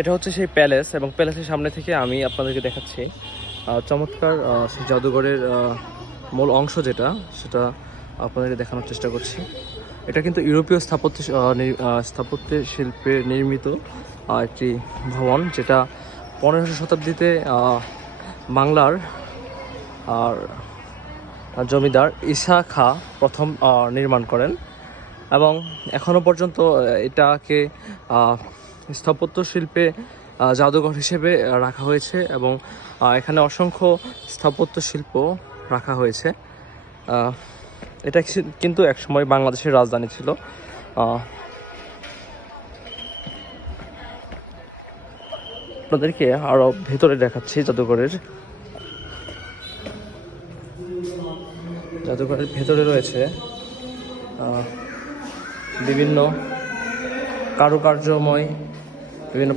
এটা হচ্ছে সেই প্যালেস, এবং প্যালেসের সামনে থেকে আমি আপনাদেরকে দেখাচ্ছি চমৎকার সেই জাদুঘরের মূল অংশ যেটা, সেটা আপনাদেরকে দেখানোর চেষ্টা করছি। এটা কিন্তু ইউরোপীয় স্থাপত্য শিল্পে নির্মিত একটি ভবন, যেটা 15শো শতাব্দীতে বাংলার আর জমিদার ঈসা খাঁ প্রথম নির্মাণ করেন, এবং এখনও পর্যন্ত এটাকে স্থাপত্য শিল্পে জাদুঘর হিসেবে রাখা হয়েছে, এবং এখানে অসংখ্য স্থাপত্য শিল্প রাখা হয়েছে। এটা কিন্তু একসময় বাংলাদেশের রাজধানী ছিল। আপনাদেরকে আরও ভেতরে দেখাচ্ছি জাদুঘরের ভেতরে রয়েছে বিভিন্ন কারুকার্যময় বিভিন্ন